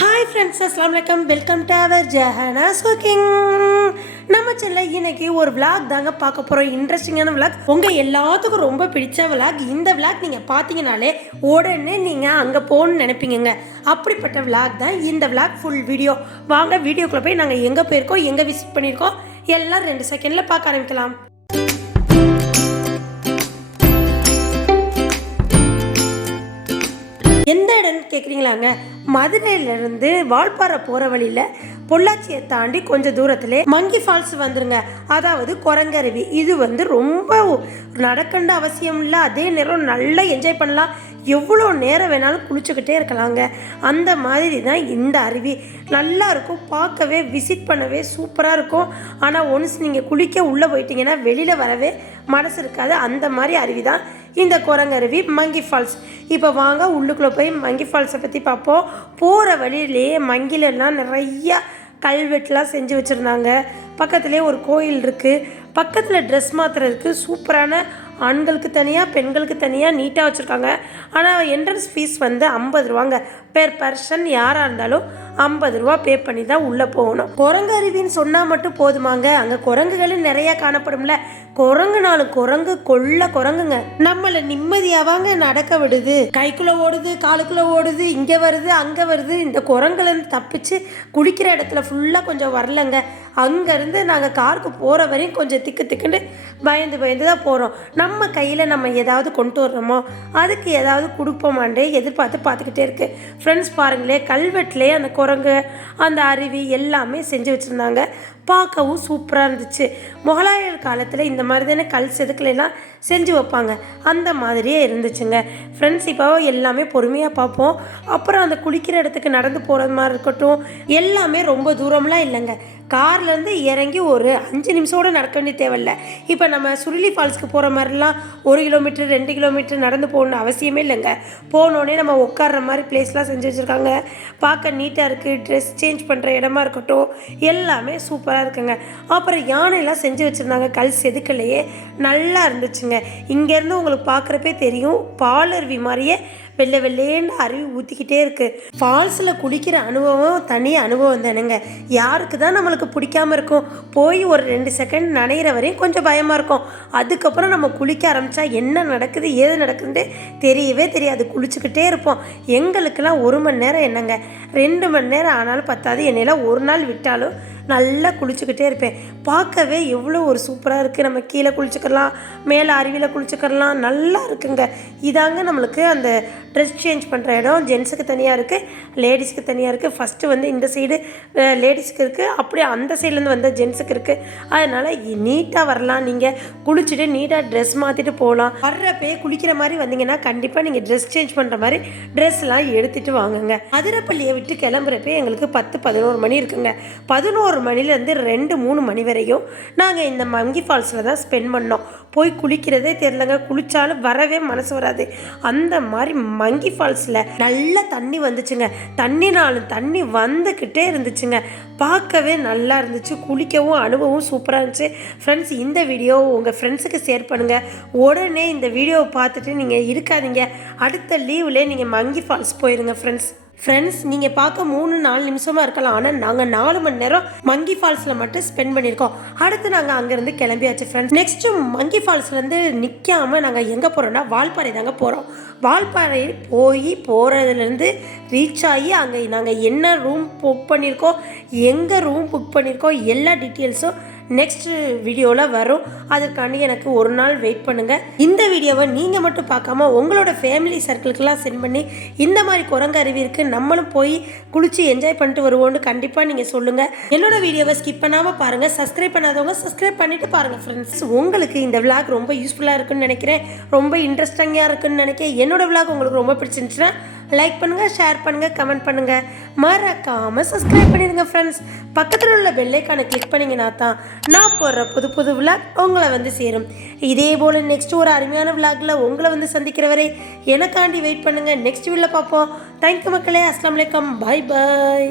Hi friends, அஸ்ஸலாமு அலைக்கும். Welcome to our ஜஹானாஸ் குக்கிங். நம்ம சேனலில் இன்னைக்கு ஒரு விளாக் தாங்க பார்க்க போகிறோம். இன்ட்ரெஸ்டிங்கான விளாக், உங்கள் எல்லாத்துக்கும் ரொம்ப பிடிச்ச விளாக். இந்த விளாக் நீங்கள் பார்த்தீங்கனாலே உடனே நீங்கள் அங்கே போகணுன்னு நினைப்பீங்க. அப்படிப்பட்ட விளாக் தான் இந்த விளாக். ஃபுல் வீடியோ வாங்க, வீடியோக்குள்ளே போய் நாங்கள் எங்கே போயிருக்கோம், எங்கே விசிட் பண்ணியிருக்கோம் எல்லாம் 2 செகண்டில் பார்க்க ஆரம்பிக்கலாம். எந்த இடம்னு கேட்குறீங்களாங்க? மதுரையிலேருந்து வால்பாறை போகிற வழியில் பொள்ளாச்சியை தாண்டி கொஞ்சம் தூரத்தில் மங்கி ஃபால்ஸ் வந்துருங்க. அதாவது குரங்கருவி. இது ரொம்ப நடக்கண்ட அவசியம் இல்லை, அதே நேரம் நல்லா என்ஜாய் பண்ணலாம். எவ்வளோ நேரம் வேணாலும் குளிச்சுக்கிட்டே இருக்கலாங்க. அந்த மாதிரி தான் இந்த அருவி. நல்லா இருக்கும், பார்க்கவே விசிட் பண்ணவே சூப்பராக இருக்கும். ஆனால் ஒன்ஸ் நீங்கள் குளிக்க உள்ளே போயிட்டீங்கன்னா வெளியில் வரவே மனசு இருக்காது. அந்த மாதிரி அருவி தான் இந்த குரங்கருவி, மங்கி ஃபால்ஸ். இப்போ வாங்க உள்ளுக்குள்ளே போய் மங்கி ஃபால்ஸை பற்றி பார்ப்போம். போகிற வழியிலேயே மங்கிலெல்லாம் நிறையா கல்வெட்டுலாம் செஞ்சு வச்சுருந்தாங்க. பக்கத்துலேயே ஒரு கோயில் இருக்குது. பக்கத்தில் ட்ரெஸ் மாற்றுறதுக்கு சூப்பரான ஆண்களுக்கு தனியாக பெண்களுக்கு தனியாக நீட்டாக வச்சுருக்காங்க. ஆனால் என்ட்ரன்ஸ் ஃபீஸ் 50 ரூபாங்க. பெர் பர்சன் யாராக இருந்தாலும் 50 ரூபா பே பண்ணி தான் உள்ளே போகணும். குரங்கு அருவின்னு சொன்னால் மட்டும் போதுமாங்க? அங்கே குரங்குகளும் நிறையா காணப்படும்ல. குரங்குனாலும் குரங்கு கொள்ள குரங்குங்க. நம்மளை நிம்மதியாவாங்க நடக்க விடுது. கைக்குள்ளே ஓடுது, காலுக்குள்ளே ஓடுது, இங்கே வருது அங்கே வருது. இந்த குரங்குலேருந்து தப்பிச்சு குளிக்கிற இடத்துல ஃபுல்லாக கொஞ்சம் வரலங்க. அங்கேருந்து நாங்கள் காருக்கு போகிற வரையும் கொஞ்சம் திக்குன்னு பயந்து தான் போகிறோம். நம்ம கையில் நம்ம ஏதாவது கொண்டு வர்றோமோ அதுக்கு ஏதாவது கொடுப்போமாண்டே பார்த்துக்கிட்டே இருக்குது. ஃப்ரெண்ட்ஸ் பாருங்களே, கல்வெட்டிலே அந்த குரங்கு, அந்த அருவி எல்லாமே செஞ்சு வச்சுருந்தாங்க. பார்க்கவும் சூப்பராக இருந்துச்சு. முகலாயர் காலத்தில் இந்த மாதிரி தானே கல் செதுக்கலாம் செஞ்சு வைப்பாங்க, அந்த மாதிரியே இருந்துச்சுங்க. ஃப்ரெண்ட்ஸ் இப்போ எல்லாமே பொறுமையாக பார்ப்போம். அப்புறம் அந்த குளிக்கிற இடத்துக்கு நடந்து போகிறது மாதிரி இருக்கட்டும், எல்லாமே ரொம்ப தூரம்லாம் இல்லைங்க. கார்லேருந்து இறங்கி ஒரு 5 நிமிஷம் கூட நடக்க வேண்டிய தேவையில்லை. இப்போ நம்ம சுருளி ஃபால்ஸ்க்கு போகிற மாதிரிலாம் 1 கிலோமீட்டர் 2 கிலோமீட்டர் நடந்து போகணுன்னு அவசியமே இல்லைங்க. போனோடனே நம்ம உட்கார்ற மாதிரி பிளேஸ்லாம் செஞ்சு வச்சுருக்காங்க. பார்க்க நீட்டாக இருக்குது. ட்ரெஸ் சேஞ்ச் பண்ணுற இடமா இருக்கட்டும், எல்லாமே சூப்பராக இருக்குங்க. அப்புறம் யானையெல்லாம் செஞ்சு வச்சுருந்தாங்க கல் செதுக்கலையே, நல்லா இருந்துச்சுங்க. இங்கேருந்து உங்களுக்கு பார்க்குறப்பே தெரியும், பாலருவி மாதிரியே வெள்ளேன்னு அருவி ஊற்றிக்கிட்டே இருக்குது. ஃபால்ஸில் குளிக்கிற அனுபவம் தனி அனுபவம் தானுங்க. யாருக்கு தான் நம்மளுக்கு பிடிக்காமல் இருக்கும்? போய் ஒரு 2 செகண்ட் நனைகிற வரையும் கொஞ்சம் பயமாக இருக்கும். அதுக்கப்புறம் நம்ம குளிக்க ஆரம்பித்தா என்ன நடக்குது ஏது நடக்குதுன்னு தெரியவே தெரியாது. குளிச்சுக்கிட்டே இருப்போம். எங்களுக்கெல்லாம் 1 மணி நேரம் என்னங்க, 2 மணி நேரம் ஆனாலும் பத்தாது. என்னையெல்லாம் ஒரு நாள் விட்டாலும் நல்லா குளிச்சுக்கிட்டே இருப்பேன். பார்க்கவே எவ்வளோ ஒரு சூப்பராக இருக்குது. நம்ம கீழே குளிச்சுக்கலாம், மேலே அருவியில் குளிச்சுக்கலாம், நல்லா இருக்குங்க. இதாங்க நம்மளுக்கு அந்த ட்ரெஸ் சேஞ்ச் பண்ணுற இடம். ஜென்ஸுக்கு தனியாக இருக்குது, லேடிஸுக்கு தனியாக இருக்குது. ஃபஸ்ட்டு இந்த சைடு லேடிஸுக்கு இருக்குது, அப்படியே அந்த சைட்லேருந்து வந்த ஜென்ஸுக்கு இருக்குது. அதனால் நீட்டாக வரலாம். நீங்கள் குளிச்சுட்டு நீட்டாக ட்ரெஸ் மாற்றிட்டு போகலாம். வர்றப்பே குளிக்கிற மாதிரி வந்தீங்கன்னா கண்டிப்பாக நீங்கள் ட்ரெஸ் சேஞ்ச் பண்ணுற மாதிரி ட்ரெஸ்லாம் எடுத்துகிட்டு வாங்குங்க. அதிரப்பள்ளியை விட்டு கிளம்புறப்பே எங்களுக்கு 10-11 மணி இருக்குங்க. 11 மணிலேருந்து 2-3 மணி வரையும் நாங்கள் இந்த மங்கி ஃபால்ஸில் தான் ஸ்பெண்ட் பண்ணோம். போய் குளிக்கிறதே தெரிலங்க. குளித்தாலும் வரவே மனசு வராது. அந்த மாதிரி மங்கி ஃபால்ஸில் நல்ல தண்ணி வந்துச்சுங்க. தண்ணி வந்துக்கிட்டே இருந்துச்சுங்க. பார்க்கவே நல்லா இருந்துச்சு. குளிக்கவும் அனுபவம் சூப்பராக இருந்துச்சு. ஃப்ரெண்ட்ஸ், இந்த வீடியோ உங்கள் ஃப்ரெண்ட்ஸுக்கு ஷேர் பண்ணுங்கள். உடனே இந்த வீடியோவை பார்த்துட்டு நீங்கள் இருக்காதீங்க, அடுத்த லீவில் நீங்கள் மங்கி ஃபால்ஸ் போயிருங்க. ஃப்ரெண்ட்ஸ், நீங்கள் பார்க்க 3-4 நிமிஷமாக இருக்கலாம். ஆனால் நாங்கள் 4 மணி நேரம் மங்கி ஃபால்ஸில் மட்டும் ஸ்பெண்ட் பண்ணியிருக்கோம். அடுத்து நாங்கள் அங்கேருந்து கிளம்பியாச்சு. ஃப்ரெண்ட்ஸ், நெக்ஸ்ட்டு மங்கி ஃபால்ஸ்லேருந்து நிற்காமல் நாங்கள் எங்கே போகிறோன்னா வால்பாறை தாங்க போகிறோம். வால்பாறை போகிறதுலேருந்து ரீச் ஆகி அங்கே நாங்கள் என்ன ரூம் புக் பண்ணியிருக்கோம், எங்கே ரூம் புக் பண்ணியிருக்கோம், எல்லா டீட்டெயில்ஸும் நெக்ஸ்ட்டு வீடியோவில் வரும். அதுக்காண்டி எனக்கு ஒரு நாள் வெயிட் பண்ணுங்கள். இந்த வீடியோவை நீங்கள் மட்டும் பார்க்காம உங்களோட ஃபேமிலி சர்க்கிளுக்கெல்லாம் சென்ட் பண்ணி இந்த மாதிரி குரங்கு அருவி இருக்குது, நம்மளும் போய் குளித்து என்ஜாய் பண்ணிட்டு வருவோன்னு கண்டிப்பாக நீங்கள் சொல்லுங்கள். என்னோட வீடியோவை ஸ்கிப் பண்ணாமல் பாருங்கள். சப்ஸ்கிரைப் பண்ணாதவங்க சப்ஸ்கிரைப் பண்ணிவிட்டு பாருங்கள். ஃப்ரெண்ட்ஸ், உங்களுக்கு இந்த விளாக் ரொம்ப யூஸ்ஃபுல்லாக இருக்குன்னு நினைக்கிறேன், ரொம்ப இன்ட்ரெஸ்டிங்காக இருக்குன்னு நினைக்கிறேன். என்னோட விளாக் உங்களுக்கு ரொம்ப பிடிச்சிருந்துச்சுன்னா லைக் பண்ணுங்கள், ஷேர் பண்ணுங்கள், கமெண்ட் பண்ணுங்கள், மறக்காமல் சப்ஸ்கிரைப் பண்ணிடுங்க. ஃப்ரெண்ட்ஸ், பக்கத்தில் உள்ள பெல் ஐக்கானை கிளிக் பண்ணிங்கன்னா தான் நான் போடுற புது விளாக் உங்களை சேரும். இதே போல் நெக்ஸ்ட் ஒரு அருமையான விளாகில் உங்களை சந்திக்கிற வரை எனக்காண்டி வெயிட் பண்ணுங்கள். நெக்ஸ்ட் வீடியோவில் பார்ப்போம். தேங்க்யூ மக்களே. அஸ்ஸலாமு அலைக்கும். பாய்.